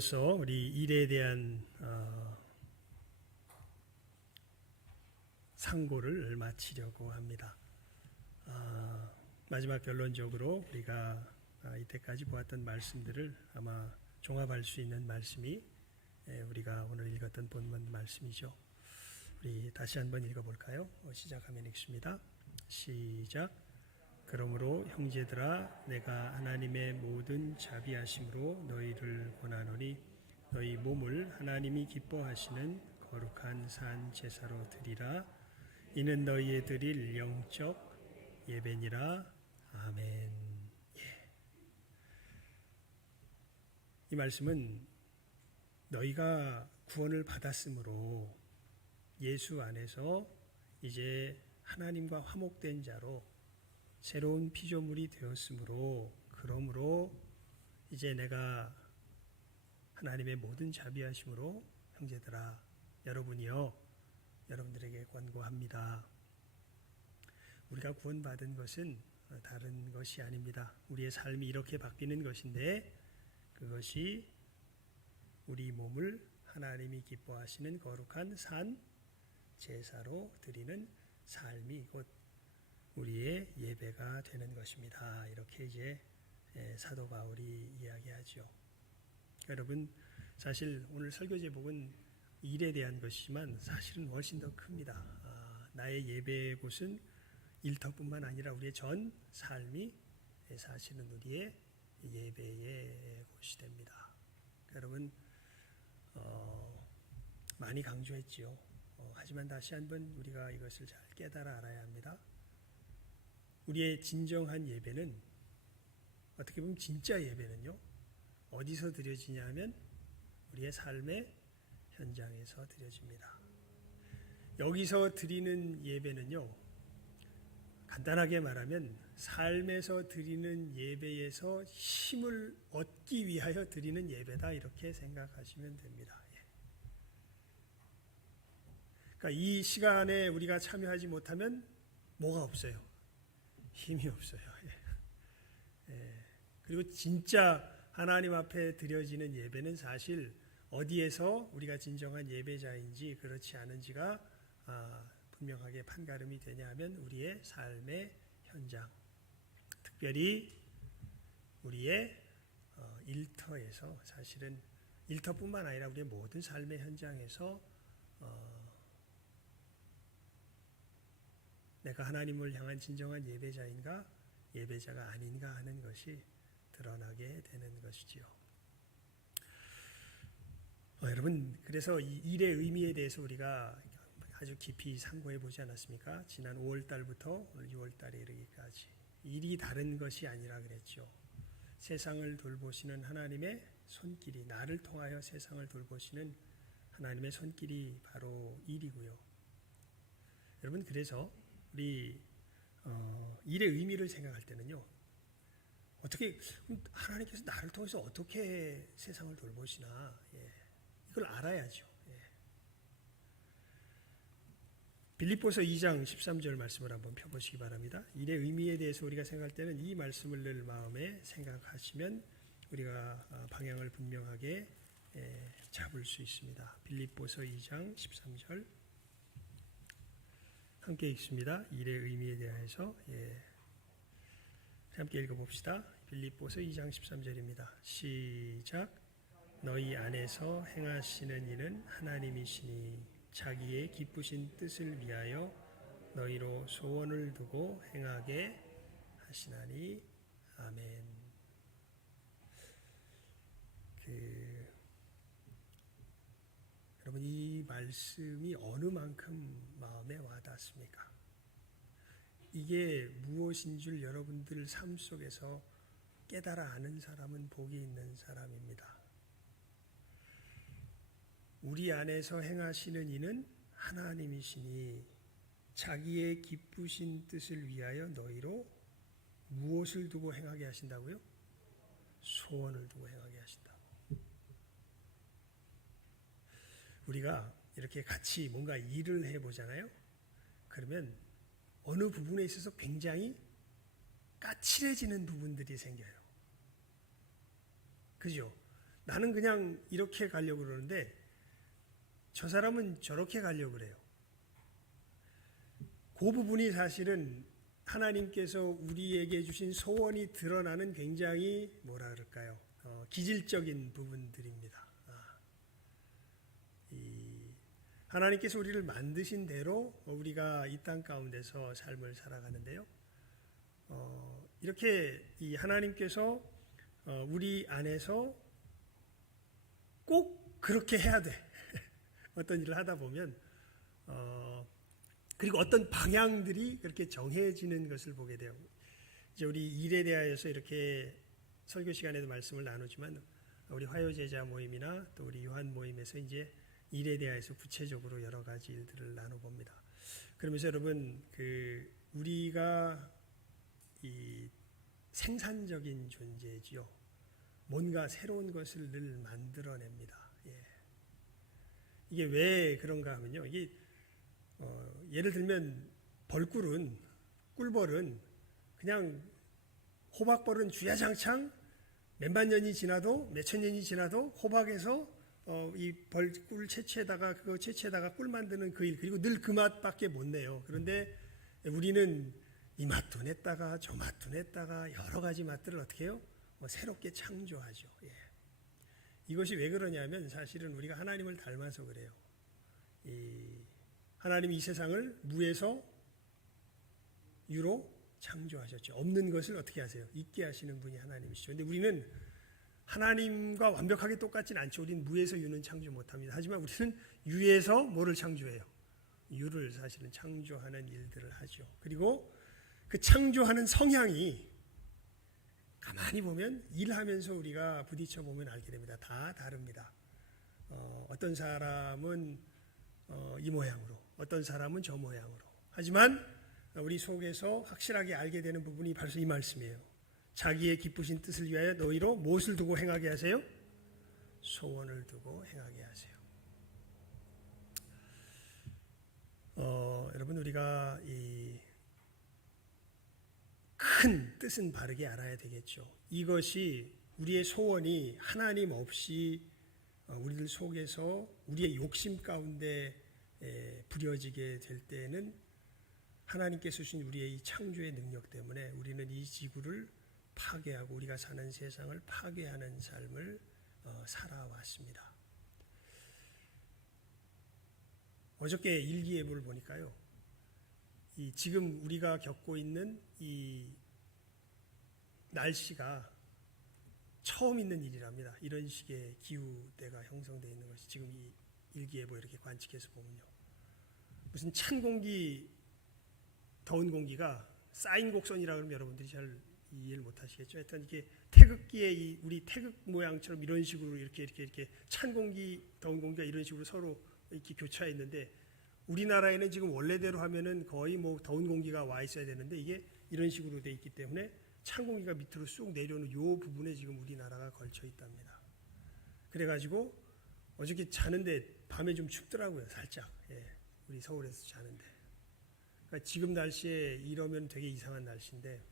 이로써 우리 일에 대한 상고를 마치려고 합니다. 마지막 결론적으로 우리가 이때까지 보았던 말씀들을 아마 종합할 수 있는 말씀이 우리가 오늘 읽었던 본문 말씀이죠. 우리 다시 한번 읽어볼까요? 시작하면 읽습니다. 시작. 그러므로 형제들아, 내가 하나님의 모든 자비하심으로 너희를 권하노니 너희 몸을 하나님이 기뻐하시는 거룩한 산 제사로 드리라. 이는 너희의 드릴 영적 예배니라. 아멘. 이 말씀은 너희가 구원을 받았으므로 예수 안에서 이제 하나님과 화목된 자로 새로운 피조물이 되었으므로, 그러므로 이제 내가 하나님의 모든 자비하심으로 형제들아, 여러분이여, 여러분들에게 권고합니다. 우리가 구원받은 것은 다른 것이 아닙니다. 우리의 삶이 이렇게 바뀌는 것인데, 그것이 우리 몸을 하나님이 기뻐하시는 거룩한 산 제사로 드리는 삶이 곧 우리의 예배가 되는 것입니다. 이렇게 이제 사도 바울이 이야기하죠. 여러분, 사실 오늘 설교 제목은 일에 대한 것이지만 사실은 훨씬 더 큽니다. 나의 예배의 곳은 일터뿐만 아니라 우리의 전 삶이 사실은 우리의 예배의 곳이 됩니다. 여러분, 많이 강조했지요. 하지만 다시 한번 우리가 이것을 잘 깨달아 알아야 합니다. 우리의 진정한 예배는, 어떻게 보면 진짜 예배는요, 어디서 드려지냐 하면 우리의 삶의 현장에서 드려집니다. 여기서 드리는 예배는요, 간단하게 말하면 삶에서 드리는 예배에서 힘을 얻기 위하여 드리는 예배다, 이렇게 생각하시면 됩니다. 그러니까 이 시간에 우리가 참여하지 못하면 뭐가 없어요? 힘이 없어요. 그리고 진짜 하나님 앞에 드려지는 예배는 사실 어디에서 우리가 진정한 예배자인지 그렇지 않은지가 분명하게 판가름이 되냐 하면 우리의 삶의 현장, 특별히 우리의 일터에서, 사실은 일터뿐만 아니라 우리의 모든 삶의 현장에서 내가 하나님을 향한 진정한 예배자인가 예배자가 아닌가 하는 것이 드러나게 되는 것이지요. 여러분, 그래서 이 일의 의미에 대해서 우리가 아주 깊이 상고해 보지 않았습니까? 지난 5월 달부터 오늘 6월 달에 이르기까지 일이 다른 것이 아니라 그랬죠. 세상을 돌보시는 하나님의 손길이, 나를 통하여 세상을 돌보시는 하나님의 손길이 바로 일이고요. 여러분, 그래서 우리 일의 의미를 생각할 때는요, 어떻게 하나님께서 나를 통해서 어떻게 세상을 돌보시나, 이걸 알아야죠. 빌립보서 2장 13절 말씀을 한번 펴보시기 바랍니다. 일의 의미에 대해서 우리가 생각할 때는 이 말씀을 늘 마음에 생각하시면 우리가 방향을 분명하게 잡을 수 있습니다. 빌립보서 2장 13절 함께 읽습니다. 일의 의미에 대해서 함께 읽어봅시다. 빌립보서 2장 13절입니다. 시작. 너희 안에서 행하시는 일은 하나님이시니 자기의 기쁘신 뜻을 위하여 너희로 소원을 두고 행하게 하시나니. 아멘. 여러분, 이 말씀이 어느 만큼 마음에 와닿습니까? 이게 무엇인 줄 여러분들 삶 속에서 깨달아 아는 사람은 복이 있는 사람입니다. 우리 안에서 행하시는 이는 하나님이시니 자기의 기쁘신 뜻을 위하여 너희로 무엇을 두고 행하게 하신다고요? 소원을 두고 행하게 하신다고. 우리가 이렇게 같이 뭔가 일을 해보잖아요. 그러면 어느 부분에 있어서 굉장히 까칠해지는 부분들이 생겨요. 그죠? 나는 그냥 이렇게 가려고 그러는데 저 사람은 저렇게 가려고 그래요. 그 부분이 사실은 하나님께서 우리에게 주신 소원이 드러나는 굉장히 뭐라 그럴까요? 기질적인 부분들입니다. 하나님께서 우리를 만드신 대로 우리가 이 땅 가운데서 삶을 살아가는데요. 이렇게 이 하나님께서 우리 안에서 꼭 그렇게 해야 돼. 어떤 일을 하다 보면 그리고 어떤 방향들이 그렇게 정해지는 것을 보게 돼요. 이제 우리 일에 대하여서 이렇게 설교 시간에도 말씀을 나누지만 우리 화요제자 모임이나 또 우리 요한 모임에서 이제 일에 대해서 구체적으로 여러 가지 일들을 나눠봅니다. 그러면서 여러분 우리가 이 생산적인 존재지요. 뭔가 새로운 것을 늘 만들어냅니다. 이게 왜 그런가 하면요. 이게 예를 들면 꿀벌은 그냥 호박벌은 주야장창 몇만 년이 지나도 몇천 년이 지나도 호박에서 이 벌꿀 채취에다가 꿀 만드는 그 일, 그리고 늘 그 맛밖에 못 내요. 그런데 우리는 이 맛도 냈다가 저 맛도 냈다가 여러 가지 맛들을 어떻게 해요? 새롭게 창조하죠. 이것이 왜 그러냐면 사실은 우리가 하나님을 닮아서 그래요. 하나님이 이 세상을 무에서 유로 창조하셨죠. 없는 것을 어떻게 하세요? 있게 하시는 분이 하나님이시죠. 근데 우리는 하나님과 완벽하게 똑같지는 않죠. 우리는 무에서 유는 창조 못합니다. 하지만 우리는 유에서 뭐를 창조해요? 유를 사실은 창조하는 일들을 하죠. 그리고 그 창조하는 성향이 가만히 보면 일하면서 우리가 부딪혀 보면 알게 됩니다. 다 다릅니다. 어떤 사람은 이 모양으로, 어떤 사람은 저 모양으로. 하지만 우리 속에서 확실하게 알게 되는 부분이 바로 이 말씀이에요. 자기의 기쁘신 뜻을 위하여 너희로 무엇을 두고 행하게 하세요? 소원을 두고 행하게 하세요. 여러분 우리가 이 큰 뜻은 바르게 알아야 되겠죠. 이것이 우리의 소원이 하나님 없이 우리들 속에서 우리의 욕심 가운데 부려지게 될 때는 하나님께서 주신 우리의 이 창조의 능력 때문에 우리는 이 지구를 파괴하고 우리가 사는 세상을 파괴하는 삶을 살아왔습니다. 어저께 일기예보를 보니까요. 지금 우리가 겪고 있는 이 날씨가 처음 있는 일이랍니다. 이런 식의 기후대가 형성되어 있는 것이 지금 이 일기예보 이렇게 관측해서 보면요. 무슨 찬 공기, 더운 공기가 쌓인 곡선이라 그러면 여러분들이 잘 이해를 못 하시겠죠. 하여튼 이게 태극기의 우리 태극 모양처럼 이런 식으로 이렇게 찬 공기, 더운 공기가 이런 식으로 서로 이렇게 교차해 있는데 우리나라에는 지금 원래대로 하면은 거의 뭐 더운 공기가 와 있어야 되는데 이게 이런 식으로 돼 있기 때문에 찬 공기가 밑으로 쑥 내려오는 요 부분에 지금 우리나라가 걸쳐 있답니다. 그래가지고 어저께 자는데 밤에 좀 춥더라고요, 살짝. 우리 서울에서 자는데. 그러니까 지금 날씨에 이러면 되게 이상한 날씨인데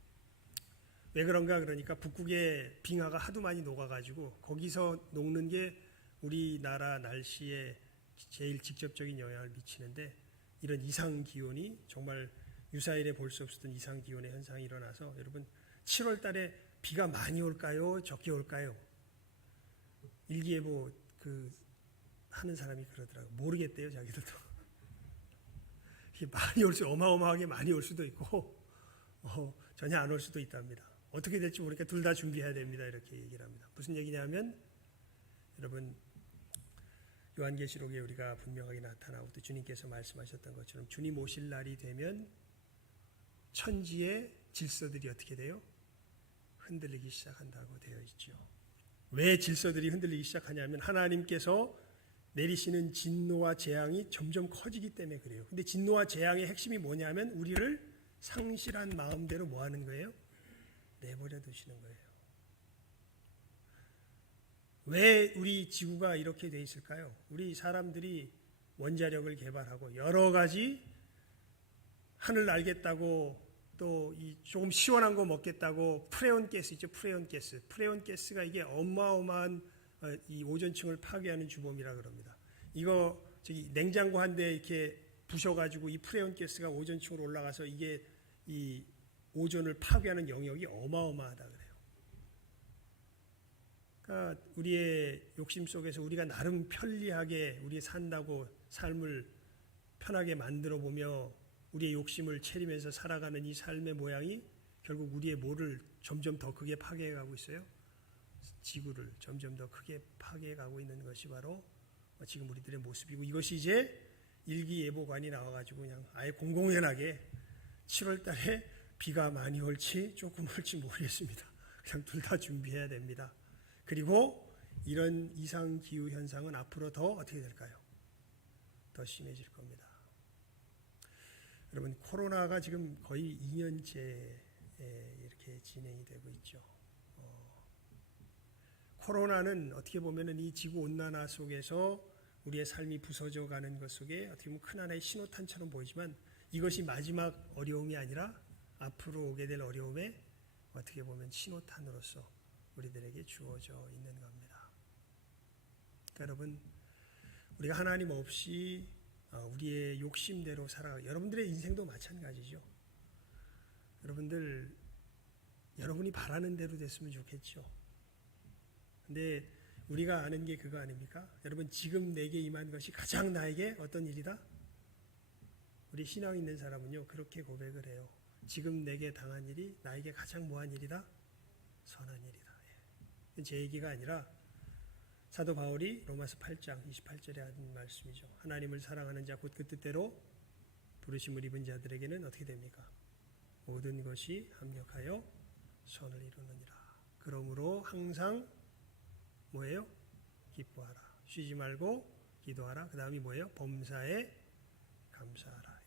왜 그런가 그러니까 북극의 빙하가 하도 많이 녹아가지고 거기서 녹는 게 우리나라 날씨에 제일 직접적인 영향을 미치는데 이런 이상 기온이 정말 유사일에 볼 수 없었던 이상 기온의 현상이 일어나서 여러분 7월 달에 비가 많이 올까요? 적게 올까요? 일기예보 하는 사람이 그러더라고요. 모르겠대요, 자기들도. 많이 올 수, 어마어마하게 많이 올 수도 있고 전혀 안 올 수도 있답니다. 어떻게 될지 모르니까 둘 다 준비해야 됩니다. 이렇게 얘기를 합니다. 무슨 얘기냐면 여러분 요한계시록에 우리가 분명하게 나타나고 또 주님께서 말씀하셨던 것처럼 주님 오실 날이 되면 천지의 질서들이 어떻게 돼요? 흔들리기 시작한다고 되어 있죠. 왜 질서들이 흔들리기 시작하냐면 하나님께서 내리시는 진노와 재앙이 점점 커지기 때문에 그래요. 근데 진노와 재앙의 핵심이 뭐냐면 우리를 상실한 마음대로 뭐 하는 거예요? 내버려 두시는 거예요. 왜 우리 지구가 이렇게 돼 있을까요? 우리 사람들이 원자력을 개발하고 여러 가지 하늘 날겠다고 또 조금 시원한 거 먹겠다고 프레온 가스 있죠. 프레온 가스가 이게 어마어마한 이 오존층을 파괴하는 주범이라 그럽니다. 이거 저기 냉장고 한 대 이렇게 부셔가지고 이 프레온 가스가 오존층으로 올라가서 이게 이 오존을 파괴하는 영역이 어마어마하다 그래요. 그러니까 우리의 욕심 속에서 우리가 나름 편리하게 우리 산다고 삶을 편하게 만들어 보며 우리의 욕심을 채리면서 살아가는 이 삶의 모양이 결국 우리의 뭐를 점점 더 크게 파괴해가고 있어요. 지구를 점점 더 크게 파괴해가고 있는 것이 바로 지금 우리들의 모습이고, 이것이 이제 일기예보관이 나와가지고 그냥 아예 공공연하게 7월 달에 비가 많이 올지 조금 올지 모르겠습니다. 그냥 둘 다 준비해야 됩니다. 그리고 이런 이상 기후 현상은 앞으로 더 어떻게 될까요? 더 심해질 겁니다. 여러분, 코로나가 지금 거의 2년째 이렇게 진행이 되고 있죠. 코로나는 어떻게 보면은 이 지구 온난화 속에서 우리의 삶이 부서져 가는 것 속에 어떻게 보면 큰 하나의 신호탄처럼 보이지만, 이것이 마지막 어려움이 아니라 앞으로 오게 될 어려움에 어떻게 보면 신호탄으로서 우리들에게 주어져 있는 겁니다. 그러니까 여러분, 우리가 하나님 없이 우리의 욕심대로 살아가, 여러분들의 인생도 마찬가지죠. 여러분이 바라는 대로 됐으면 좋겠죠. 근데 우리가 아는 게 그거 아닙니까? 여러분, 지금 내게 임한 것이 가장 나에게 어떤 일이다? 우리 신앙 있는 사람은요, 그렇게 고백을 해요. 지금 내게 당한 일이 나에게 가장 뭐한 일이다? 선한 일이다. 제 얘기가 아니라 사도 바울이 로마서 8장 28절에 하는 말씀이죠. 하나님을 사랑하는 자 곧 그 뜻대로 부르심을 입은 자들에게는 어떻게 됩니까? 모든 것이 합력하여 선을 이루느니라. 그러므로 항상 뭐예요? 기뻐하라. 쉬지 말고 기도하라. 그 다음이 뭐예요? 범사에 감사하라.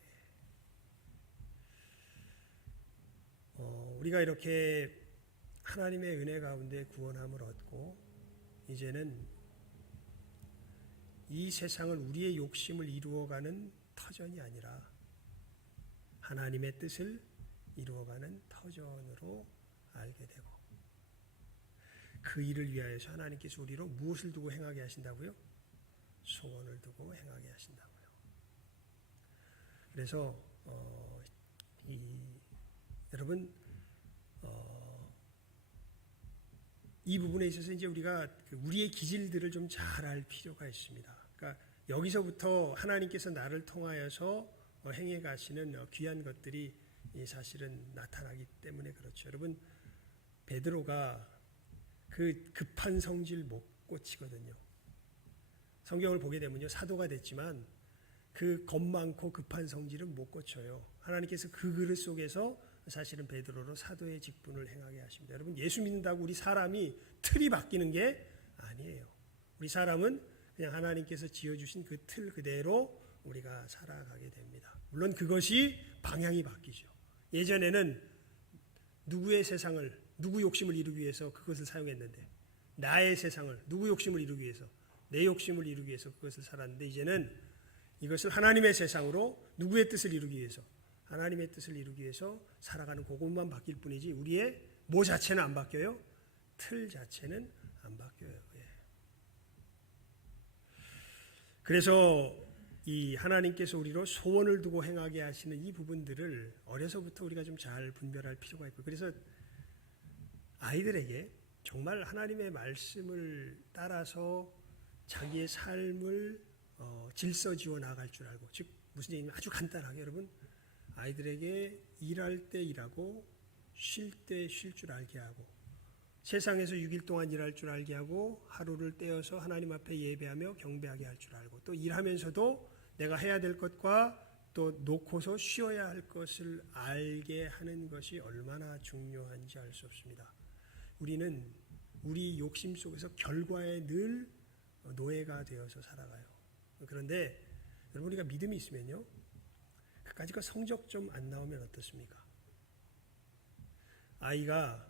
우리가 이렇게 하나님의 은혜 가운데 구원함을 얻고 이제는 이 세상을 우리의 욕심을 이루어가는 터전이 아니라 하나님의 뜻을 이루어가는 터전으로 알게 되고, 그 일을 위하여서 하나님께서 우리로 무엇을 두고 행하게 하신다고요? 소원을 두고 행하게 하신다고요. 그래서 여러분, 이 부분에 있어서 이제 우리가 우리의 기질들을 좀 잘 알 필요가 있습니다. 그러니까 여기서부터 하나님께서 나를 통하여서 행해 가시는 귀한 것들이 사실은 나타나기 때문에 그렇죠. 여러분, 베드로가 그 급한 성질 못 고치거든요. 성경을 보게 되면요, 사도가 됐지만 그 겁 많고 급한 성질은 못 고쳐요. 하나님께서 그 그릇 속에서 사실은 베드로로 사도의 직분을 행하게 하십니다. 여러분, 예수 믿는다고 우리 사람이 틀이 바뀌는 게 아니에요. 우리 사람은 그냥 하나님께서 지어주신 그 틀 그대로 우리가 살아가게 됩니다. 물론 그것이 방향이 바뀌죠. 예전에는 누구의 세상을, 누구 욕심을 이루기 위해서 그것을 사용했는데, 나의 세상을 누구 욕심을 이루기 위해서, 내 욕심을 이루기 위해서 그것을 살았는데, 이제는 이것을 하나님의 세상으로 누구의 뜻을 이루기 위해서, 하나님의 뜻을 이루기 위해서 살아가는 그것만 바뀔 뿐이지 우리의 뭐 자체는 안 바뀌어요? 틀 자체는 안 바뀌어요. 그래서 이 하나님께서 우리로 소원을 두고 행하게 하시는 이 부분들을 어려서부터 우리가 좀 잘 분별할 필요가 있고, 그래서 아이들에게 정말 하나님의 말씀을 따라서 자기의 삶을 질서지어 나갈 줄 알고, 즉 무슨 얘기냐면 아주 간단하게 여러분, 아이들에게 일할 때 일하고 쉴 때 쉴 줄 알게 하고, 세상에서 6일 동안 일할 줄 알게 하고, 하루를 떼어서 하나님 앞에 예배하며 경배하게 할 줄 알고, 또 일하면서도 내가 해야 될 것과 또 놓고서 쉬어야 할 것을 알게 하는 것이 얼마나 중요한지 알 수 없습니다. 우리는 우리 욕심 속에서 결과에 늘 노예가 되어서 살아가요. 그런데 여러분, 우리가 믿음이 있으면요, 그까짓 거 성적 좀 안 나오면 어떻습니까? 그러니까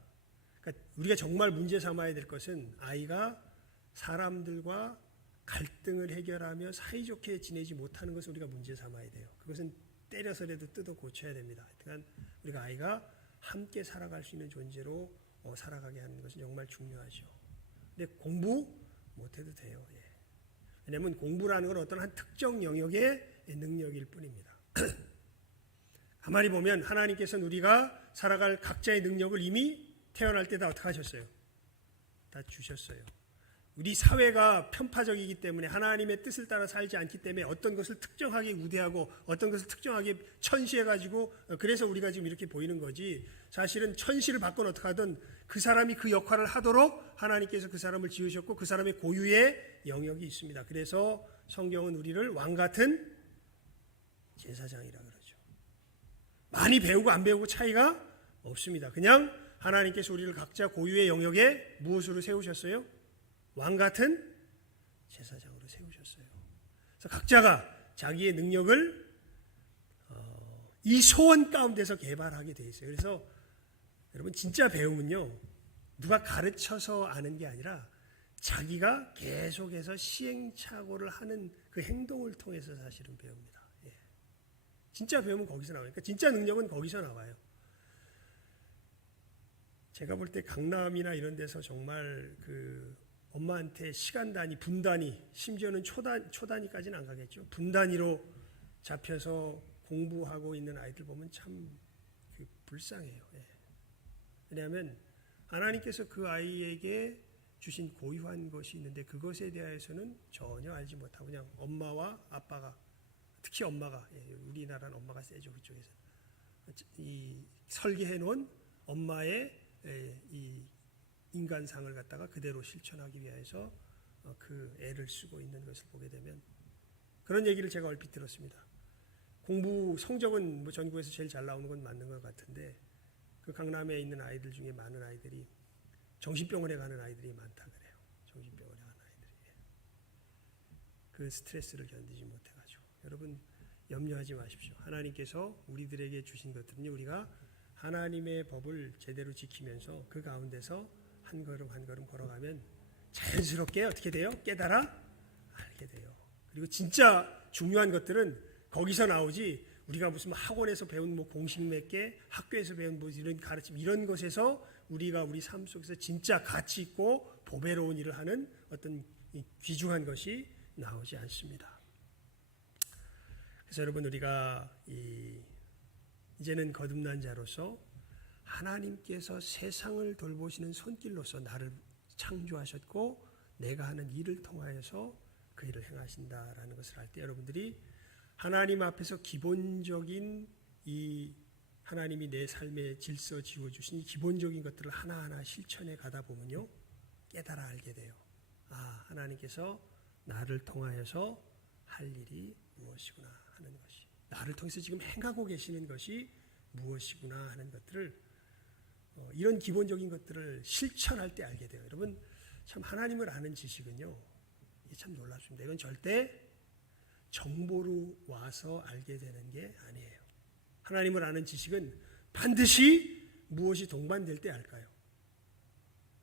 우리가 정말 문제 삼아야 될 것은 아이가 사람들과 갈등을 해결하며 사이좋게 지내지 못하는 것을 우리가 문제 삼아야 돼요. 그것은 때려서라도 뜯어 고쳐야 됩니다. 하여튼 우리가 아이가 함께 살아갈 수 있는 존재로 살아가게 하는 것은 정말 중요하죠. 근데 공부 못해도 돼요. 예. 왜냐하면 공부라는 건 어떤 한 특정 영역의 능력일 뿐입니다. 가만히 보면 하나님께서는 우리가 살아갈 각자의 능력을 이미 태어날 때 다 어떻게 하셨어요? 다 주셨어요. 우리 사회가 편파적이기 때문에 하나님의 뜻을 따라 살지 않기 때문에 어떤 것을 특정하게 우대하고 어떤 것을 특정하게 천시해가지고 그래서 우리가 지금 이렇게 보이는 거지, 사실은 천시를 받건 어떻게 하든 그 사람이 그 역할을 하도록 하나님께서 그 사람을 지으셨고 그 사람의 고유의 영역이 있습니다. 그래서 성경은 우리를 왕같은 제사장이라 그러죠. 많이 배우고 안 배우고 차이가 없습니다. 그냥 하나님께서 우리를 각자 고유의 영역에 무엇으로 세우셨어요? 왕같은 제사장으로 세우셨어요. 그래서 각자가 자기의 능력을 이 소원 가운데서 개발하게 돼 있어요. 그래서 여러분 진짜 배움은요, 누가 가르쳐서 아는 게 아니라 자기가 계속해서 시행착오를 하는 그 행동을 통해서 사실은 배웁니다. 예. 진짜 배움은 거기서 나와요. 그러니까 진짜 능력은 거기서 나와요. 제가 볼 때 강남이나 이런 데서 정말 그 엄마한테 시간 단위, 분 단위, 심지어는 초 단위까지는 안 가겠죠. 분 단위로 잡혀서 공부하고 있는 아이들 보면 참 불쌍해요. 예. 왜냐하면 하나님께서 그 아이에게 주신 고유한 것이 있는데 그것에 대해서는 전혀 알지 못하고 그냥 엄마와 아빠가, 특히 엄마가, 우리나라는 엄마가 세죠. 그쪽에서 이 설계해 놓은 엄마의 이 인간상을 갖다가 그대로 실천하기 위해서 그 애를 쓰고 있는 것을 보게 되면, 그런 얘기를 제가 얼핏 들었습니다. 공부 성적은 뭐 전국에서 제일 잘 나오는 건 맞는 것 같은데 그 강남에 있는 아이들 중에 많은 아이들이 정신병원에 가는 아이들이 많다 그래요. 정신병원에 가는 아이들이. 그 스트레스를 견디지 못해가지고. 여러분 염려하지 마십시오. 하나님께서 우리들에게 주신 것들은요, 우리가 하나님의 법을 제대로 지키면서 그 가운데서 한 걸음 한 걸음 걸어가면 자연스럽게 어떻게 돼요? 깨달아 알게 돼요. 그리고 진짜 중요한 것들은 거기서 나오지, 우리가 무슨 학원에서 배운 뭐 공식 몇 개, 학교에서 배운 뭐 이런 가르침, 이런 것에서 우리가 우리 삶 속에서 진짜 가치 있고 보배로운 일을 하는 어떤 귀중한 것이 나오지 않습니다. 그래서 여러분, 우리가 이제는 거듭난 자로서 하나님께서 세상을 돌보시는 손길로서 나를 창조하셨고 내가 하는 일을 통하여서 그 일을 행하신다라는 것을 알 때, 여러분들이 하나님 앞에서 기본적인 이 하나님이 내 삶의 질서 지어주신 이 기본적인 것들을 하나하나 실천해 가다 보면요, 깨달아 알게 돼요. 아, 하나님께서 나를 통하여서 할 일이 무엇이구나 하는 것이, 나를 통해서 지금 행하고 계시는 것이 무엇이구나 하는 것들을, 이런 기본적인 것들을 실천할 때 알게 돼요. 여러분, 참 하나님을 아는 지식은요, 이게 참 놀랍습니다. 이건 절대 정보로 와서 알게 되는 게 아니에요. 하나님을 아는 지식은 반드시 무엇이 동반될 때 알까요?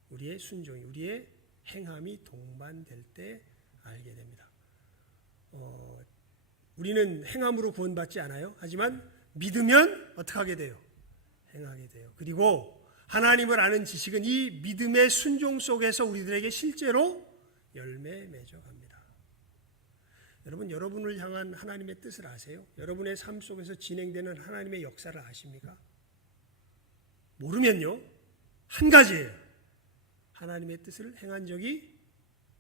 우리의 순종이, 우리의 행함이 동반될 때 알게 됩니다. 우리는 행함으로 구원받지 않아요. 하지만 믿으면 어떻게 하게 돼요? 행하게 돼요. 그리고 하나님을 아는 지식은 이 믿음의 순종 속에서 우리들에게 실제로 열매 맺어갑니다. 여러분, 여러분을 향한 하나님의 뜻을 아세요? 여러분의 삶 속에서 진행되는 하나님의 역사를 아십니까? 모르면요, 한 가지예요. 하나님의 뜻을 행한 적이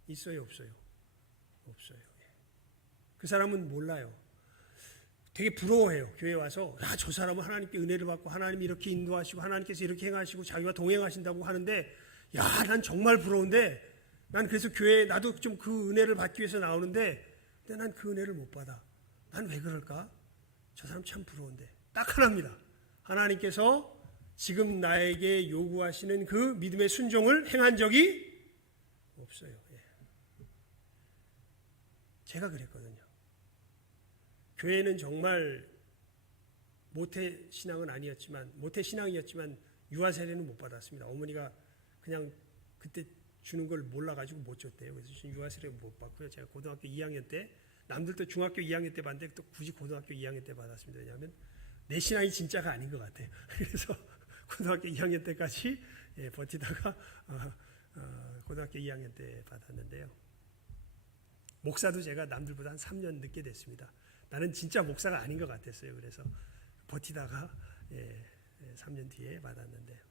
있어요, 없어요? 없어요. 그 사람은 몰라요. 되게 부러워해요. 교회 와서, 야, 저 사람은 하나님께 은혜를 받고 하나님이 이렇게 인도하시고 하나님께서 이렇게 행하시고 자기와 동행하신다고 하는데, 야, 난 정말 부러운데, 난 그래서 교회에 나도 좀 그 은혜를 받기 위해서 나오는데, 근데 난 그 은혜를 못 받아. 난 왜 그럴까? 저 사람 참 부러운데. 딱 하나입니다. 하나님께서 지금 나에게 요구하시는 그 믿음의 순종을 행한 적이 없어요. 제가 그랬거든요. 교회는 정말 모태 신앙이었지만 유아 세례는 못 받았습니다. 어머니가 그냥 그때 주는 걸 몰라가지고 못 줬대요. 그래서 유아 세례 못 받고요. 제가 고등학교 2학년 때, 남들도 중학교 2학년 때 받는데 또 굳이 고등학교 2학년 때 받았습니다. 왜냐하면 내 신앙이 진짜가 아닌 것 같아요. 그래서 고등학교 2학년 때까지 버티다가 고등학교 2학년 때 받았는데요. 목사도 제가 남들보다 한 3년 늦게 됐습니다. 나는 진짜 목사가 아닌 것 같았어요. 그래서 버티다가 3년 뒤에 받았는데요.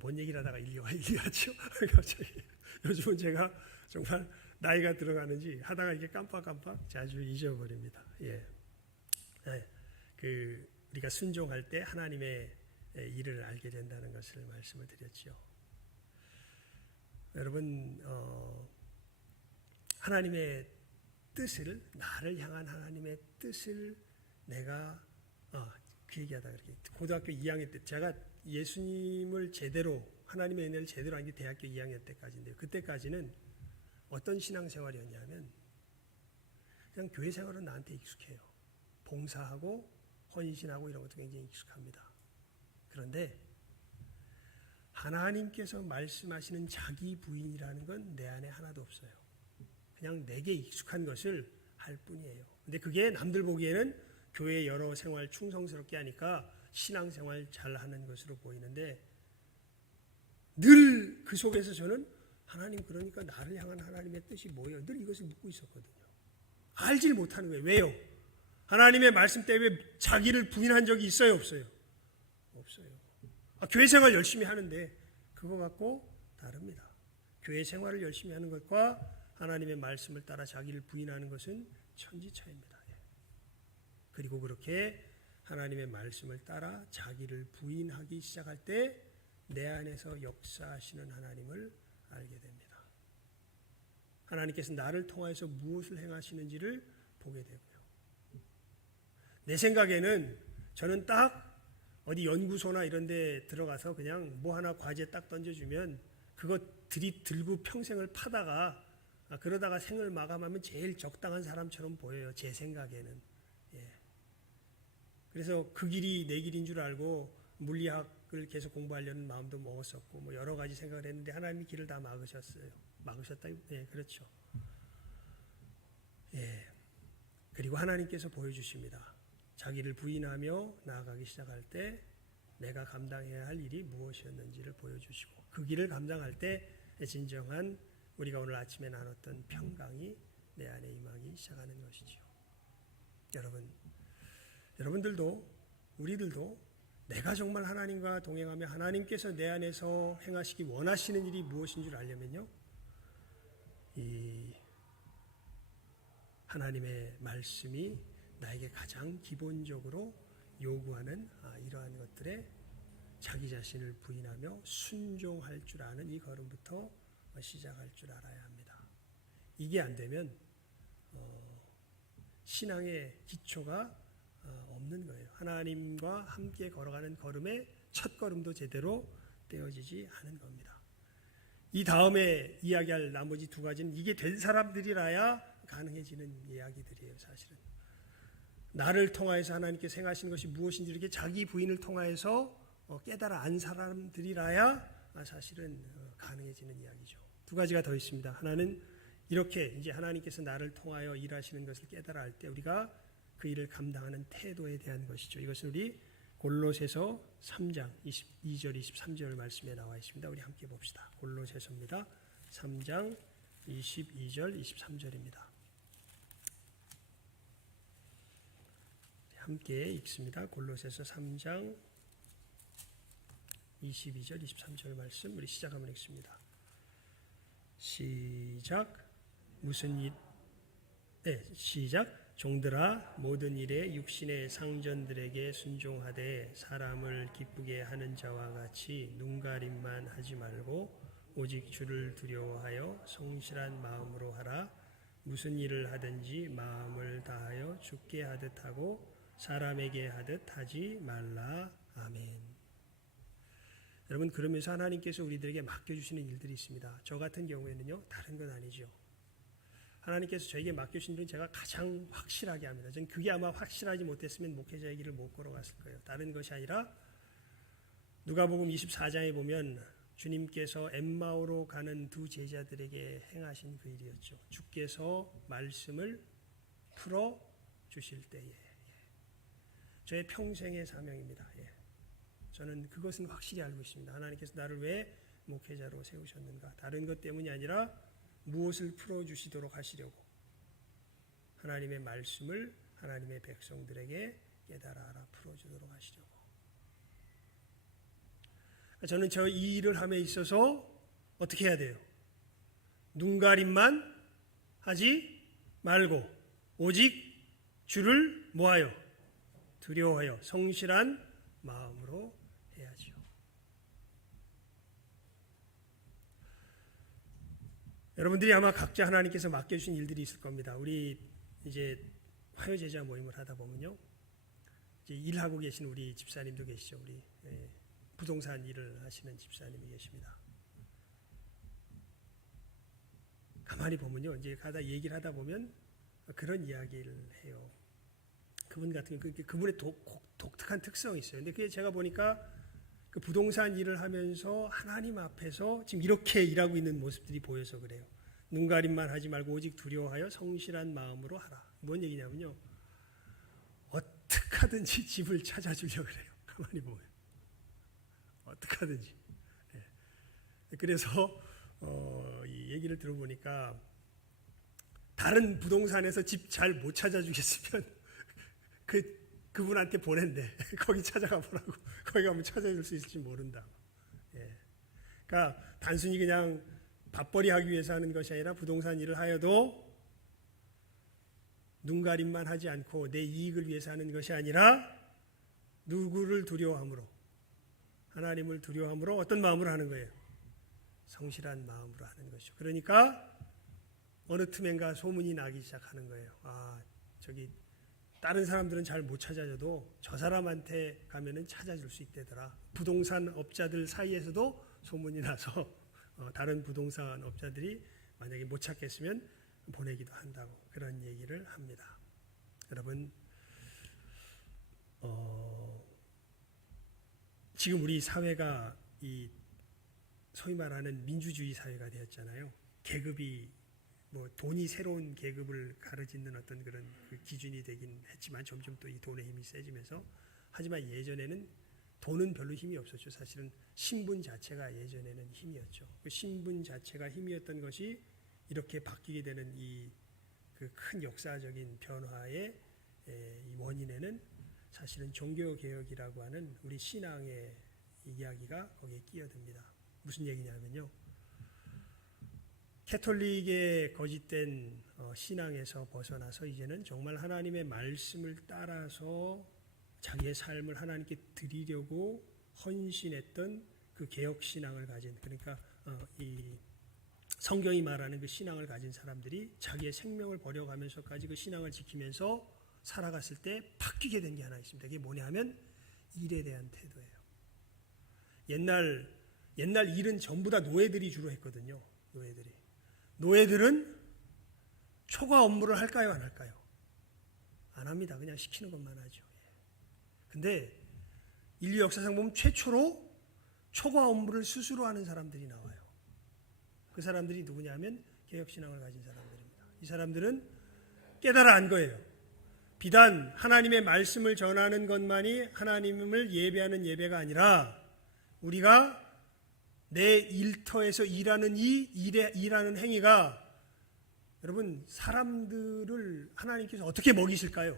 뭔 얘기를 하다가 일리가죠. 갑자기 요즘은 제가 정말 나이가 들어가는지 하다가 이게 깜빡깜빡 자주 잊어버립니다. 우리가 순종할 때 하나님의 일을 알게 된다는 것을 말씀을 드렸죠. 여러분, 하나님의 뜻을, 나를 향한 하나님의 뜻을 내가 그 얘기하다 그렇게 고등학교 2학년 때 제가 예수님을 제대로, 하나님의 은혜를 제대로 한 게 대학교 2학년 때까지인데요. 그때까지는 어떤 신앙생활이었냐면 그냥 교회 생활은 나한테 익숙해요. 봉사하고 헌신하고 이런 것도 굉장히 익숙합니다. 그런데 하나님께서 말씀하시는 자기 부인이라는 건 내 안에 하나도 없어요. 그냥 내게 익숙한 것을 할 뿐이에요. 근데 그게 남들 보기에는 교회 여러 생활 충성스럽게 하니까 신앙생활 잘하는 것으로 보이는데 늘 그 속에서 저는 하나님, 그러니까 나를 향한 하나님의 뜻이 뭐예요? 늘 이것을 묻고 있었거든요. 알질 못하는 거예요. 왜요? 하나님의 말씀 때문에 자기를 부인한 적이 있어요? 없어요? 없어요. 교회 생활 열심히 하는데 그거 갖고 다릅니다. 교회 생활을 열심히 하는 것과 하나님의 말씀을 따라 자기를 부인하는 것은 천지차이입니다. 그리고 그렇게 하나님의 말씀을 따라 자기를 부인하기 시작할 때 내 안에서 역사하시는 하나님을 알게 됩니다. 하나님께서 나를 통하여서 무엇을 행하시는지를 보게 되고요. 내 생각에는 저는 딱 어디 연구소나 이런 데 들어가서 그냥 뭐 하나 과제 딱 던져주면 그거 들고 평생을 파다가 그러다가 생을 마감하면 제일 적당한 사람처럼 보여요. 제 생각에는. 그래서 그 길이 내 길인 줄 알고 물리학을 계속 공부하려는 마음도 먹었었고 뭐 여러 가지 생각을 했는데 하나님이 길을 다 막으셨어요. 막으셨다. 그렇죠. 그리고 하나님께서 보여주십니다. 자기를 부인하며 나아가기 시작할 때 내가 감당해야 할 일이 무엇이었는지를 보여주시고 그 길을 감당할 때 진정한 우리가 오늘 아침에 나눴던 평강이 내 안에 임하기 시작하는 것이지요. 여러분들도 우리들도 내가 정말 하나님과 동행하며 하나님께서 내 안에서 행하시기 원하시는 일이 무엇인 줄 알려면요, 이 하나님의 말씀이 나에게 가장 기본적으로 요구하는 이러한 것들에 자기 자신을 부인하며 순종할 줄 아는 이 걸음부터 시작할 줄 알아야 합니다. 이게 안 되면 신앙의 기초가 없는 거예요. 하나님과 함께 걸어가는 걸음의 첫 걸음도 제대로 떼어지지 않은 겁니다. 이 다음에 이야기할 나머지 두 가지는 이게 된 사람들이라야 가능해지는 이야기들이에요. 사실은 나를 통하여서 하나님께서 행하시는 것이 무엇인지 이렇게 자기 부인을 통하여서 깨달아 안 사람들이라야 사실은 가능해지는 이야기죠. 두 가지가 더 있습니다. 하나는 이렇게 이제 하나님께서 나를 통하여 일하시는 것을 깨달아 할 때 우리가 그 일을 감당하는 태도에 대한 것이죠. 이것은 우리 골로새서 3장 22절 23절 말씀에 나와 있습니다. 우리 함께 봅시다. 골로새서입니다. 3장 22절 23절입니다. 함께 읽습니다. 골로새서 3장 22절 23절 말씀 우리 시작하면 읽습니다. 시작. 시작. 종들아 모든 일에 육신의 상전들에게 순종하되 사람을 기쁘게 하는 자와 같이 눈가림만 하지 말고 오직 주를 두려워하여 성실한 마음으로 하라. 무슨 일을 하든지 마음을 다하여 주께 하듯 하고 사람에게 하듯 하지 말라. 아멘. 여러분, 그러면서 하나님께서 우리들에게 맡겨주시는 일들이 있습니다. 저 같은 경우에는요, 다른 건 아니죠. 하나님께서 저에게 맡겨주신 일은 제가 가장 확실하게 합니다. 저는 그게 아마 확실하지 못했으면 목회자의 길을 못 걸어갔을 거예요. 다른 것이 아니라 누가복음 24장에 보면 주님께서 엠마오로 가는 두 제자들에게 행하신 그 일이었죠. 주께서 말씀을 풀어 주실 때에 저의 평생의 사명입니다. 저는 그것은 확실히 알고 있습니다. 하나님께서 나를 왜 목회자로 세우셨는가? 다른 것 때문이 아니라 무엇을 풀어주시도록 하시려고 하나님의 말씀을 하나님의 백성들에게 깨달아 알아 풀어주도록 하시려고. 저는 이 일을 함에 있어서 어떻게 해야 돼요? 눈가림만 하지 말고 오직 주를 뭐하여? 두려워하여 성실한 마음으로 해야지요. 여러분들이 아마 각자 하나님께서 맡겨주신 일들이 있을 겁니다. 우리 이제 화요제자 모임을 하다 보면요, 이제 일하고 계신 우리 집사님도 계시죠. 우리 부동산 일을 하시는 집사님이 계십니다. 가만히 보면요, 이제 가다 얘기를 하다 보면 그런 이야기를 해요. 그분 같은 경우 그분의 독특한 특성이 있어요. 근데 그게 제가 보니까 그 부동산 일을 하면서 하나님 앞에서 지금 이렇게 일하고 있는 모습들이 보여서 그래요. 눈가림만 하지 말고 오직 두려워하여 성실한 마음으로 하라. 뭔 얘기냐면요, 어떻게 하든지 집을 찾아주려고 그래요. 가만히 보면 어떻게 하든지. 그래서 이 얘기를 들어보니까 다른 부동산에서 집 잘 못 찾아주겠으면 그분한테 보낸대. 거기 찾아가 보라고. 거기 가면 찾아줄 수 있을지 모른다. 그러니까 단순히 그냥 밥벌이 하기 위해서 하는 것이 아니라 부동산 일을 하여도 눈가림만 하지 않고 내 이익을 위해서 하는 것이 아니라 누구를 두려워함으로, 하나님을 두려워함으로 어떤 마음으로 하는 거예요? 성실한 마음으로 하는 것이죠. 그러니까 어느 틈엔가 소문이 나기 시작하는 거예요. 저기 다른 사람들은 잘 못 찾아줘도 저 사람한테 가면은 찾아줄 수 있대더라. 부동산 업자들 사이에서도 소문이 나서 다른 부동산 업자들이 만약에 못 찾겠으면 보내기도 한다고 그런 얘기를 합니다. 여러분, 지금 우리 사회가 이 소위 말하는 민주주의 사회가 되었잖아요. 계급이 돈이 새로운 계급을 가르짓는 어떤 그런 그 기준이 되긴 했지만 점점 또 이 돈의 힘이 세지면서, 하지만 예전에는 돈은 별로 힘이 없었죠. 사실은 신분 자체가 예전에는 힘이었죠. 그 신분 자체가 힘이었던 것이 이렇게 바뀌게 되는 이 그 큰 역사적인 변화의 이 원인에는 사실은 종교 개혁이라고 하는 우리 신앙의 이야기가 거기에 끼어듭니다. 무슨 얘기냐면요, 캐톨릭의 거짓된 신앙에서 벗어나서 이제는 정말 하나님의 말씀을 따라서 자기의 삶을 하나님께 드리려고 헌신했던 그 개혁 신앙을 가진, 그러니까 이 성경이 말하는 그 신앙을 가진 사람들이 자기의 생명을 버려가면서까지 그 신앙을 지키면서 살아갔을 때 바뀌게 된 게 하나 있습니다. 그게 뭐냐 하면 일에 대한 태도예요. 옛날 일은 전부 다 노예들이 주로 했거든요. 노예들은 초과 업무를 할까요, 안 할까요? 안 합니다. 그냥 시키는 것만 하죠. 근데 인류 역사상 보면 최초로 초과 업무를 스스로 하는 사람들이 나와요. 그 사람들이 누구냐면 개혁신앙을 가진 사람들입니다. 이 사람들은 깨달아 안 거예요. 비단 하나님의 말씀을 전하는 것만이 하나님을 예배하는 예배가 아니라 우리가 내 일터에서 일하는 일하는 행위가, 여러분, 사람들을 하나님께서 어떻게 먹이실까요?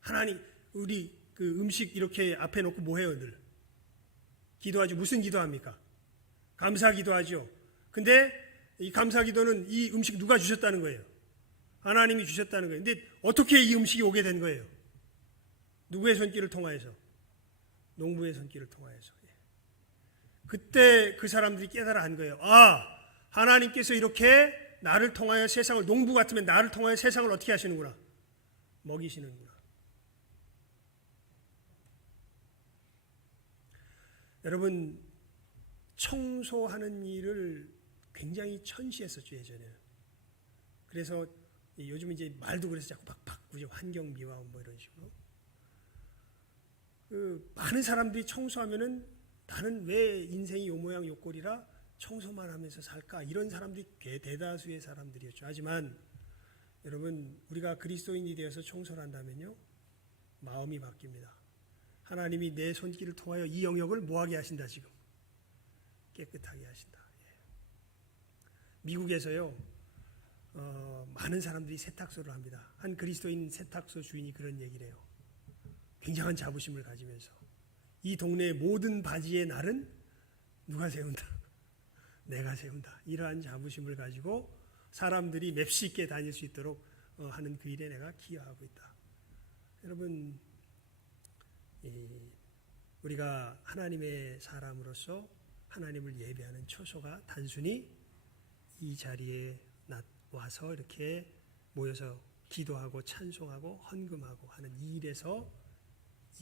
하나님, 우리 그 음식 이렇게 앞에 놓고 뭐 해요? 늘 기도하죠. 무슨 기도합니까? 감사 기도하죠. 근데 이 감사 기도는 이 음식 누가 주셨다는 거예요? 하나님이 주셨다는 거예요. 근데 어떻게 이 음식이 오게 된 거예요? 누구의 손길을 통하여서? 농부의 손길을 통하여서. 그때 그 사람들이 깨달아 한 거예요. 하나님께서 이렇게 나를 통하여 세상을, 농부 같으면 나를 통하여 세상을 어떻게 하시는구나? 먹이시는구나. 여러분, 청소하는 일을 굉장히 천시했었죠, 예전에는. 그래서 요즘 이제 말도 그래서 자꾸 막 바꾸죠. 환경미화원 뭐 이런 식으로. 많은 사람들이 청소하면은 나는 왜 인생이 요 모양 요 꼴이라 청소만 하면서 살까? 이런 사람들이 대다수의 사람들이었죠. 하지만 여러분, 우리가 그리스도인이 되어서 청소를 한다면요, 마음이 바뀝니다. 하나님이 내 손길을 통하여 이 영역을 뭐하게 하신다 지금? 깨끗하게 하신다. 미국에서요 많은 사람들이 세탁소를 합니다. 한 그리스도인 세탁소 주인이 그런 얘기를 해요. 굉장한 자부심을 가지면서 이 동네의 모든 바지의 날은 누가 세운다? 내가 세운다. 이러한 자부심을 가지고 사람들이 맵시 있게 다닐 수 있도록 하는 그 일에 내가 기여하고 있다. 여러분, 우리가 하나님의 사람으로서 하나님을 예배하는 초소가 단순히 이 자리에 와서 이렇게 모여서 기도하고 찬송하고 헌금하고 하는 이 일에서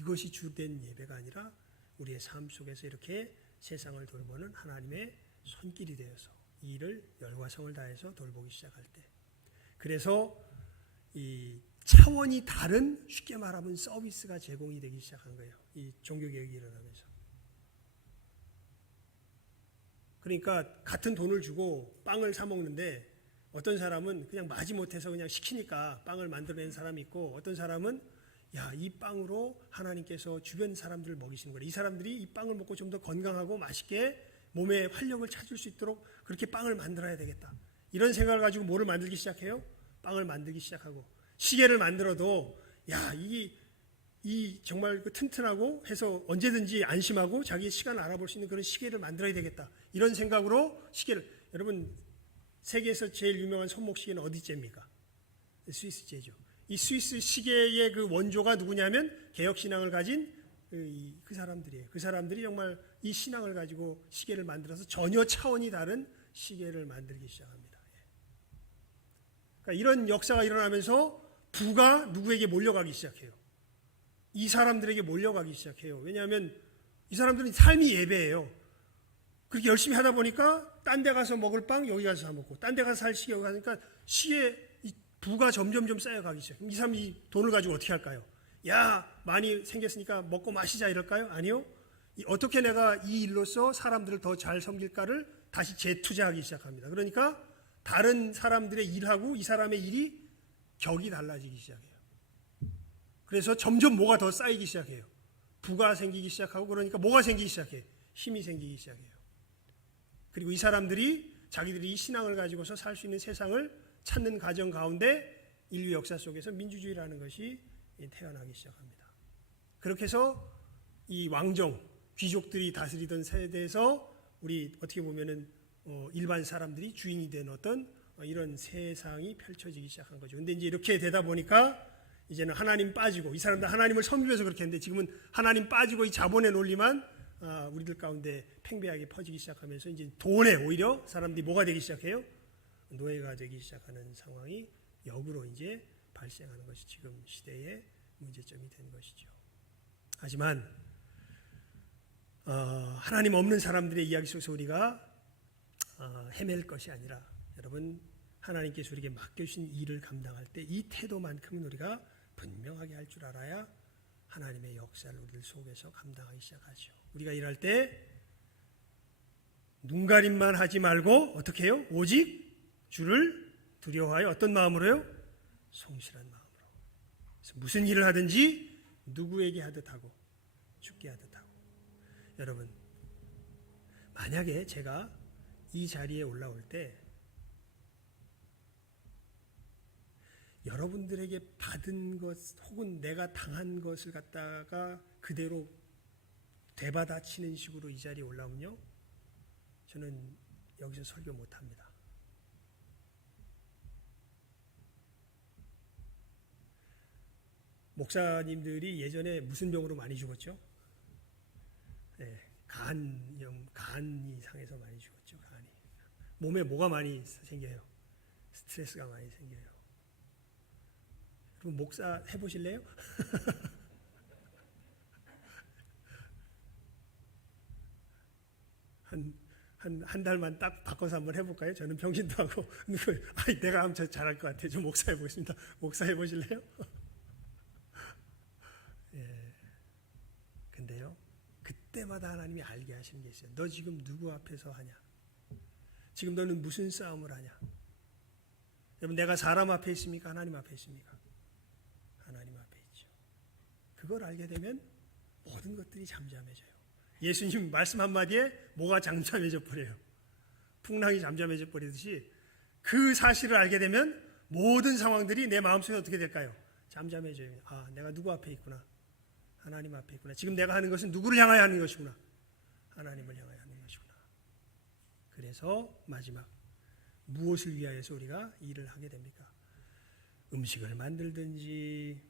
이것이 주된 예배가 아니라 우리의 삶 속에서 이렇게 세상을 돌보는 하나님의 손길이 되어서 이 일을 열과 성을 다해서 돌보기 시작할 때, 그래서 이 차원이 다른, 쉽게 말하면 서비스가 제공이 되기 시작한 거예요. 이 종교개혁이 일어나면서. 그러니까 같은 돈을 주고 빵을 사 먹는데 어떤 사람은 그냥 마지못해서 그냥 시키니까 빵을 만들어낸 사람이 있고, 어떤 사람은 야, 이 빵으로 하나님께서 주변 사람들을 먹이시는 거래. 이 사람들이 이 빵을 먹고 좀 더 건강하고 맛있게 몸에 활력을 찾을 수 있도록 그렇게 빵을 만들어야 되겠다. 이런 생각을 가지고 뭐를 만들기 시작해요? 빵을 만들기 시작하고, 시계를 만들어도 야, 이 정말 그 튼튼하고 해서 언제든지 안심하고 자기의 시간을 알아볼 수 있는 그런 시계를 만들어야 되겠다. 이런 생각으로 시계를, 여러분 세계에서 제일 유명한 손목시계는 어디째입니까? 스위스제죠. 이 스위스 시계의 그 원조가 누구냐면 개혁신앙을 가진 그 사람들이에요. 그 사람들이 정말 이 신앙을 가지고 시계를 만들어서 전혀 차원이 다른 시계를 만들기 시작합니다. 그러니까 이런 역사가 일어나면서 부가 누구에게 몰려가기 시작해요. 이 사람들에게 몰려가기 시작해요. 왜냐하면 이 사람들은 삶이 예배예요. 그렇게 열심히 하다 보니까 딴 데 가서 먹을 빵 여기 가서 사 먹고, 딴 데 가서 살 시계 여기 가니까 시계 부가 점점 쌓여가기 시작해요. 이 사람이 돈을 가지고 어떻게 할까요? 야, 많이 생겼으니까 먹고 마시자 이럴까요? 아니요. 어떻게 내가 이 일로서 사람들을 더 잘 섬길까를 다시 재투자하기 시작합니다. 그러니까 다른 사람들의 일하고 이 사람의 일이 격이 달라지기 시작해요. 그래서 점점 뭐가 더 쌓이기 시작해요. 부가 생기기 시작하고, 그러니까 뭐가 생기기 시작해요? 힘이 생기기 시작해요. 그리고 이 사람들이 자기들이 이 신앙을 가지고서 살 수 있는 세상을 찾는 과정 가운데 인류 역사 속에서 민주주의라는 것이 태어나기 시작합니다. 그렇게 해서 이 왕정, 귀족들이 다스리던 세대에서 우리 어떻게 보면은 일반 사람들이 주인이 된 어떤 이런 세상이 펼쳐지기 시작한 거죠. 근데 이제 이렇게 되다 보니까 이제는 하나님 빠지고, 이 사람들 하나님을 섬기면서 그렇게 했는데 지금은 하나님 빠지고 이 자본의 논리만 우리들 가운데 팽배하게 퍼지기 시작하면서 이제 돈에 오히려 사람들이 뭐가 되기 시작해요? 노예가 되기 시작하는 상황이 역으로 이제 발생하는 것이 지금 시대의 문제점이 된 것이죠. 하지만 하나님 없는 사람들의 이야기 속에서 우리가 헤맬 것이 아니라, 여러분 하나님께서 우리에게 맡겨주신 일을 감당할 때 이 태도만큼은 우리가 분명하게 할 줄 알아야 하나님의 역사를 우리들 속에서 감당하기 시작하죠. 우리가 일할 때 눈가림만 하지 말고 어떻게 해요? 오직 주를 두려워하여 어떤 마음으로요? 성실한 마음으로. 그래서 무슨 일을 하든지 누구에게 하듯 하고 죽게 하듯 하고. 여러분, 만약에 제가 이 자리에 올라올 때 여러분들에게 받은 것 혹은 내가 당한 것을 갖다가 그대로 되받아치는 식으로 이 자리에 올라오면요, 저는 여기서 설교 못합니다. 목사님들이 예전에 무슨 병으로 많이 죽었죠? 네, 간이 상해서 많이 죽었죠. 간이. 몸에 뭐가 많이 생겨요? 스트레스가 많이 생겨요. 그럼 목사 해보실래요? 한 달만 딱 바꿔서 한번 해볼까요? 저는 병신도 하고 내가 하면 저 잘할 것 같아요. 저 목사 해보겠습니다. 목사 해보실래요? 예. 근데요, 그때마다 하나님이 알게 하시는 게 있어요. 너 지금 누구 앞에서 하냐? 지금 너는 무슨 싸움을 하냐? 여러분, 내가 사람 앞에 있습니까? 하나님 앞에 있습니까? 하나님 앞에 있죠. 그걸 알게 되면 모든 것들이 잠잠해져요. 예수님 말씀 한마디에 뭐가 잠잠해져 버려요. 풍랑이 잠잠해져 버리듯이 그 사실을 알게 되면 모든 상황들이 내 마음속에 어떻게 될까요? 잠잠해져요. 아, 내가 누구 앞에 있구나. 하나님 앞에 있구나. 지금 내가 하는 것은 누구를 향하여 하는 것이구나. 하나님을 향하여 하는 것이구나. 그래서 마지막 무엇을 위하여서 우리가 일을 하게 됩니까? 음식을 만들든지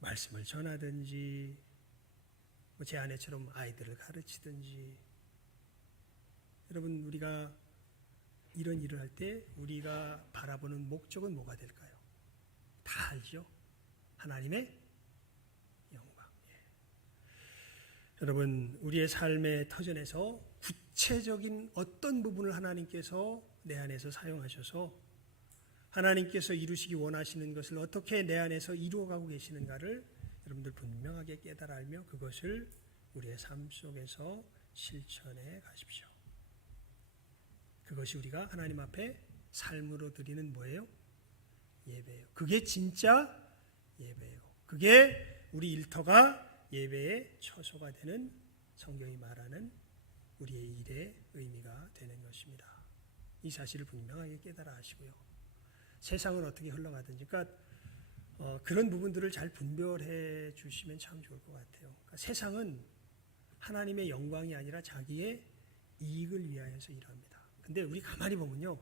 말씀을 전하든지 제 아내처럼 아이들을 가르치든지. 여러분, 우리가 이런 일을 할 때 우리가 바라보는 목적은 뭐가 될까요? 다 알죠? 하나님의 영광. 여러분, 우리의 삶의 터전에서 구체적인 어떤 부분을 하나님께서 내 안에서 사용하셔서 하나님께서 이루시기 원하시는 것을 어떻게 내 안에서 이루어가고 계시는가를 여러분들 분명하게 깨달아 알며 그것을 우리의 삶 속에서 실천해 가십시오. 그것이 우리가 하나님 앞에 삶으로 드리는 뭐예요? 예배예요. 그게 진짜 예배예요. 그게 우리 일터가 예배의 처소가 되는 성경이 말하는 우리의 일의 의미가 되는 것입니다. 이 사실을 분명하게 깨달아 하시고요. 세상은 어떻게 흘러가든지 그러니까 그런 부분들을 잘 분별해 주시면 참 좋을 것 같아요. 그러니까 세상은 하나님의 영광이 아니라 자기의 이익을 위하여서 일합니다. 근데 우리 가만히 보면요,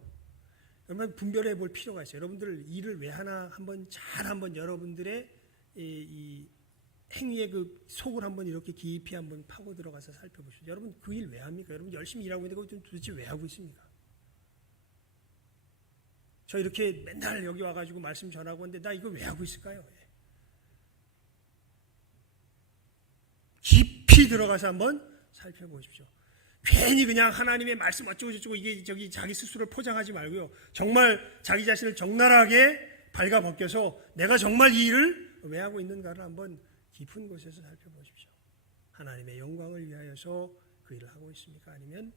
여러분 분별해 볼 필요가 있어요. 여러분들 일을 왜 하나 한번 여러분들의 이 행위의 그 속을 한번 이렇게 깊이 한번 파고 들어가서 살펴보시죠. 여러분 그 일 왜 합니까? 여러분 열심히 일하고 있는데 그거 도대체 왜 하고 있습니까? 저 이렇게 맨날 여기 와가지고 말씀 전하고 있는데 나 이거 왜 하고 있을까요? 깊이 들어가서 한번 살펴보십시오. 괜히 그냥 하나님의 말씀 어쩌고 저쩌고 이게 자기 스스로를 포장하지 말고요. 정말 자기 자신을 적나라하게 발가벗겨서 내가 정말 이 일을 왜 하고 있는가를 한번 깊은 곳에서 살펴보십시오. 하나님의 영광을 위하여서 그 일을 하고 있습니까? 아니면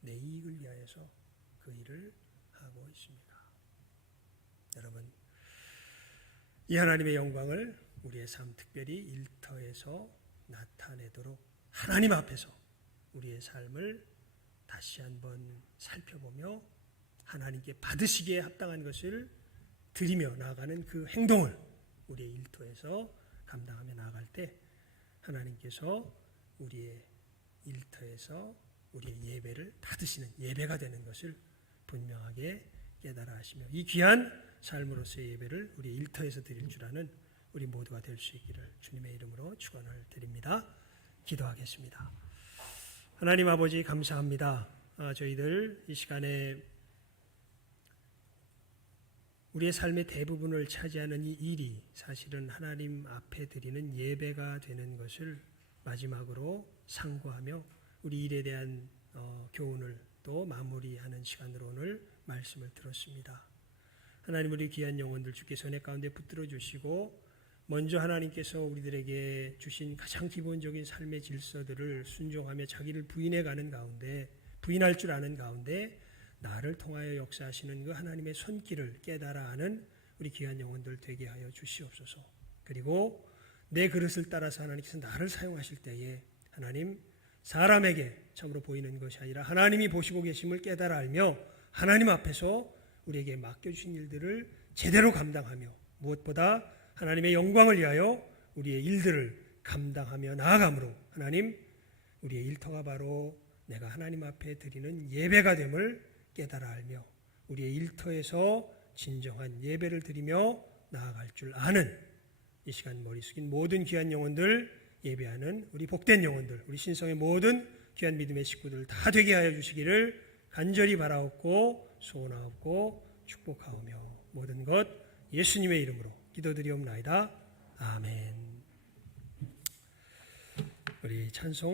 내 이익을 위하여서 그 일을 하고 있습니까? 여러분, 이 하나님의 영광을 우리의 삶, 특별히 일터에서 나타내도록 하나님 앞에서 우리의 삶을 다시 한번 살펴보며 하나님께 받으시기에 합당한 것을 드리며 나아가는 그 행동을 우리의 일터에서 감당하며 나아갈 때 하나님께서 우리의 일터에서 우리의 예배를 받으시는 예배가 되는 것을 분명하게 깨달아 하시며 이 귀한 삶으로서의 예배를 우리 일터에서 드릴 줄 아는 우리 모두가 될 수 있기를 주님의 이름으로 축원을 드립니다. 기도하겠습니다. 하나님 아버지 감사합니다. 저희들 이 시간에 우리의 삶의 대부분을 차지하는 이 일이 사실은 하나님 앞에 드리는 예배가 되는 것을 마지막으로 상고하며 우리 일에 대한 교훈을 또 마무리하는 시간으로 오늘 말씀을 들었습니다. 하나님, 우리 귀한 영혼들 주께 손에 가운데 붙들어 주시고 먼저 하나님께서 우리들에게 주신 가장 기본적인 삶의 질서들을 순종하며 자기를 부인해가는 가운데 부인할 줄 아는 가운데 나를 통하여 역사하시는 그 하나님의 손길을 깨달아 아는 우리 귀한 영혼들 되게 하여 주시옵소서. 그리고 내 그릇을 따라서 하나님께서 나를 사용하실 때에 하나님 사람에게 참으로 보이는 것이 아니라 하나님이 보시고 계심을 깨달아 알며 하나님 앞에서 우리에게 맡겨주신 일들을 제대로 감당하며 무엇보다 하나님의 영광을 위하여 우리의 일들을 감당하며 나아감으로 하나님 우리의 일터가 바로 내가 하나님 앞에 드리는 예배가 됨을 깨달아 알며 우리의 일터에서 진정한 예배를 드리며 나아갈 줄 아는 이 시간 머리 숙인 모든 귀한 영혼들 예배하는 우리 복된 영혼들 우리 신성의 모든 귀한 믿음의 식구들 다 되게 하여 주시기를 간절히 바라옵고 소원하옵고 축복하오며 모든 것 예수님의 이름으로 기도드리옵나이다. 아멘. 우리 찬송